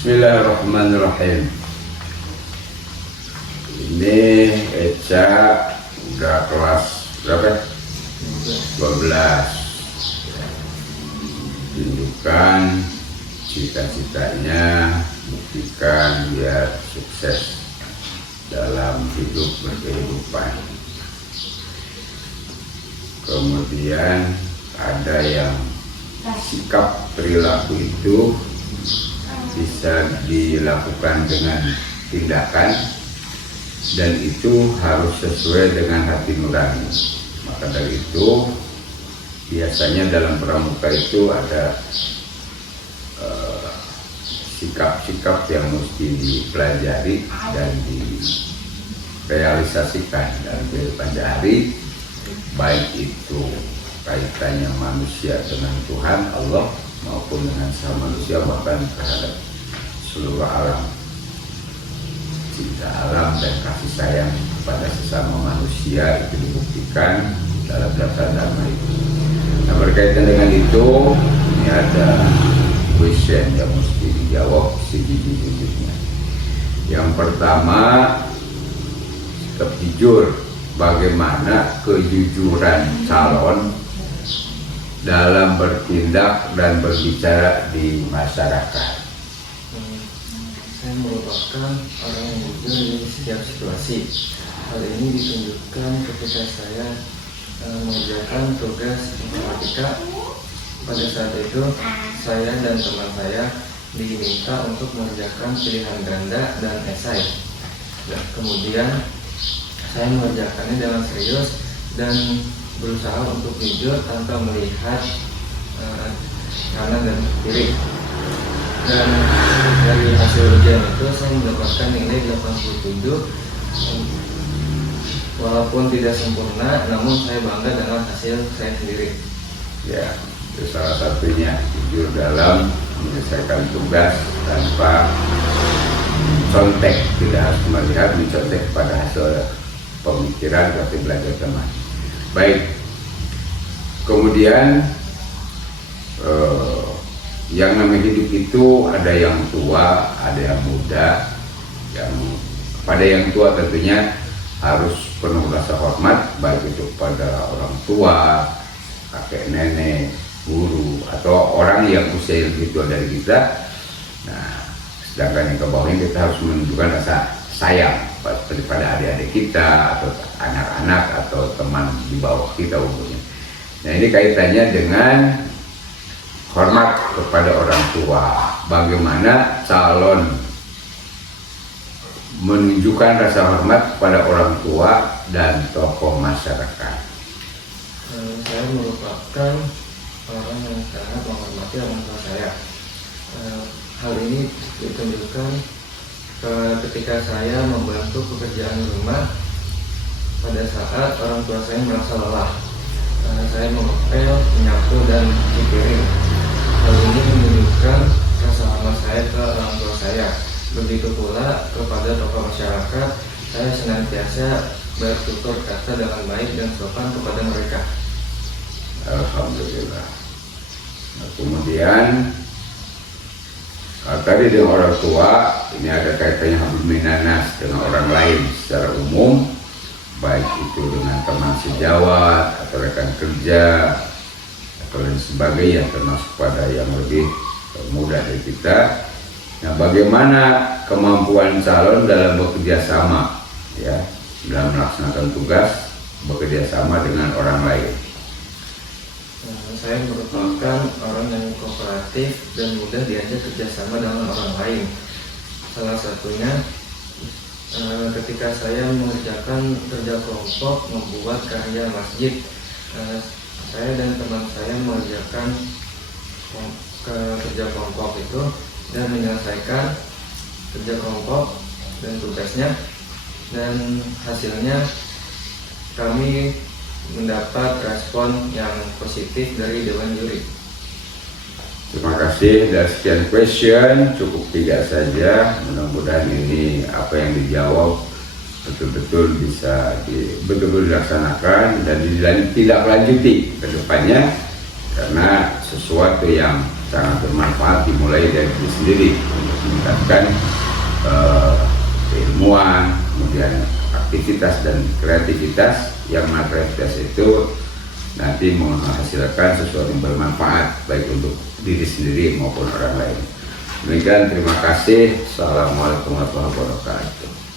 Bismillahirrahmanirrahim. Ini Eca udah kelas berapa? 12. Tunjukkan cita-citanya, buktikan biar sukses dalam hidup berkehidupan. Kemudian ada yang sikap perilaku itu bisa dilakukan dengan tindakan dan itu harus sesuai dengan hati nurani. Maka dari itu biasanya dalam pramuka itu ada sikap-sikap yang mesti dipelajari dan direalisasikan dalam kehidupan sehari, baik itu kaitannya manusia dengan Tuhan Allah maupun dengan sama manusia, bahkan terhadap seluruh alam. Cinta alam dan kasih sayang kepada sesama manusia itu dibuktikan dalam dasar dharma itu. Nah, berkaitan dengan itu, ini ada question yang mesti dijawab sejujur-jujurnya. Yang pertama, sikap jujur. Bagaimana kejujuran calon dalam bertindak dan berbicara di masyarakat? Saya merupakan orang yang jujur di setiap situasi. Hal ini ditunjukkan ketika saya mengerjakan tugas matematika. Pada saat itu, saya dan teman saya diminta untuk mengerjakan pilihan ganda dan esai. Dan kemudian saya mengerjakannya dengan serius dan berusaha untuk jujur tanpa melihat kanan dan kiri. Dan dari hasil ujian itu saya mendapatkan nilai 87. Walaupun tidak sempurna, namun saya bangga dengan hasil saya sendiri. Ya, itu salah satunya, jujur dalam menyelesaikan tugas tanpa contek, tidak harus melihat mencontek pada hasil pemikiran tapi belajar teman. Baik, kemudian yang namanya hidup itu ada yang tua, ada yang muda. Yang pada yang tua tentunya harus penuh rasa hormat, baik itu kepada orang tua, kakek nenek, guru, atau orang yang usia lebih tua dari kita. Nah, sedangkan yang ke bawahnya kita harus menunjukkan rasa sayang pada adik-adik kita atau anak-anak atau teman di bawah kita umurnya. Nah, ini kaitannya dengan hormat kepada orang tua. Bagaimana calon menunjukkan rasa hormat kepada orang tua dan tokoh masyarakat? Saya merupakan orang yang sangat menghormati orang tua saya. Hal ini ditunjukkan ketika saya membantu pekerjaan rumah pada saat orang tua saya merasa lelah. Saya mengepel, menyapu, dan cuci piring. Hal ini menunjukkan rasa hormat saya ke orang tua saya. Begitu pula kepada tokoh masyarakat, saya senantiasa bertutur kata dengan baik dan sopan kepada mereka. Alhamdulillah. Nah, kemudian tadi dengan orang tua, ini ada kaitannya hablum minanas dengan orang lain secara umum, baik itu dengan teman sejawat atau rekan kerja atau lain sebagainya, termasuk pada yang lebih muda dari kita. Nah, bagaimana kemampuan calon dalam bekerja sama, ya, dalam melaksanakan tugas bekerja sama dengan orang lain? Saya merupakan orang yang kooperatif dan mudah diajak kerjasama dengan orang lain. Salah satunya ketika saya mengerjakan kerja kelompok membuat karya masjid, saya dan teman saya mengerjakan kerja kelompok itu dan menyelesaikan kerja kelompok dan tugasnya, dan hasilnya kami mendapat respon yang positif dari dewan juri. Terima kasih. Dari sekian question cukup 3 saja. Mudah-mudahan ini apa yang dijawab betul-betul bisa betul-betul dilaksanakan dan tidak lanjuti ke depannya, karena sesuatu yang sangat bermanfaat dimulai dari diri sendiri untuk meningkatkan keilmuan, kemudian aktivitas dan kreativitas yang mana kreativitas itu nanti menghasilkan sesuatu yang bermanfaat baik untuk diri sendiri maupun orang lain. Demikian, terima kasih. Assalamualaikum warahmatullahi wabarakatuh.